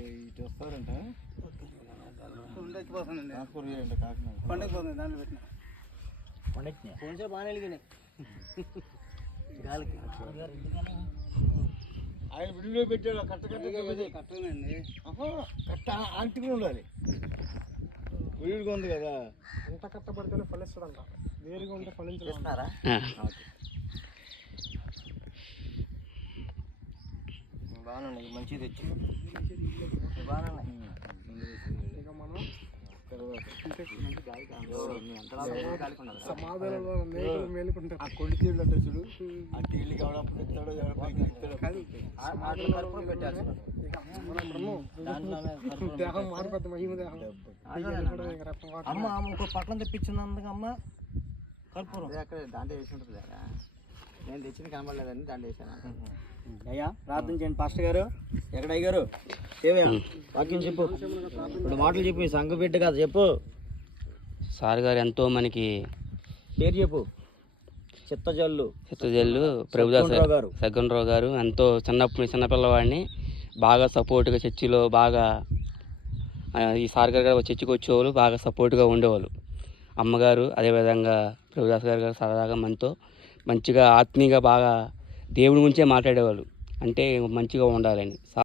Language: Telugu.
ఇటు వస్తారంట ఉండెక్కిపోతుందండి. కాకినాడ పండెక్కిపోతుంది దాంట్లో పెట్టిన కొంచెం బాగానే వెలిగినాయి గాలికి. ఆయన విడిలో పెట్టాడు కట్ట కట్టండి కట్ట అంటుకుని ఉండాలి. విడిగా ఉంది కదా, ఎంత కట్టబడితేనే ఫలిస్తుందంట, వేరుగా ఉంటే ఫలించదు. బాగున్నాయి, మంచిది తెచ్చి బాగున్నాయి. ఇక మనం సమాధానంలో మేలుకుంటారు. ఆ కొల్లి తీళ్ళు అంటే చూడు, ఆ తీళ్ళు ఎవడప్పుడు ఇస్తాడో ఎవడ పైకి ఇస్తాడో దేహం మారిపోద్ది, మహిమ దేహం. అమ్మ ఇంకో పట్లం తెప్పించినందుకు అమ్మ కర్పూరం అక్కడ దాంట్లో వేసి ఉంటుంది కదా, నేను తెచ్చింది కనబడలేదని దాంట్లో వేసాను. అయ్యా ప్రార్థన చేయండి పాస్టర్ గారు. ఎక్కడ అయ్యారు ఏవయ్యా వాక్యం చెప్పు, ఇప్పుడు మాటలు చెప్పు, సంఘ బిడ్డ కదా చెప్పు. సార్ గారు ఎంతో మనకి పేరు చెప్పు. చిత్తజల్లు ప్రభుదాస్ సగ్గనరావు గారు ఎంతో చిన్నపిల్లవాడిని బాగా సపోర్ట్గా చర్చిలో బాగా ఈ సార్ గారు చర్చికి వచ్చేవాళ్ళు, బాగా సపోర్ట్గా ఉండేవాళ్ళు. అమ్మగారు అదేవిధంగా ప్రభుదాస్ గారు సరదాగా మనతో మంచిగా ఆత్మీయంగా బాగా దేవుడి గురించే మాట్లాడేవాళ్ళు, అంటే మంచిగా ఉండాలని.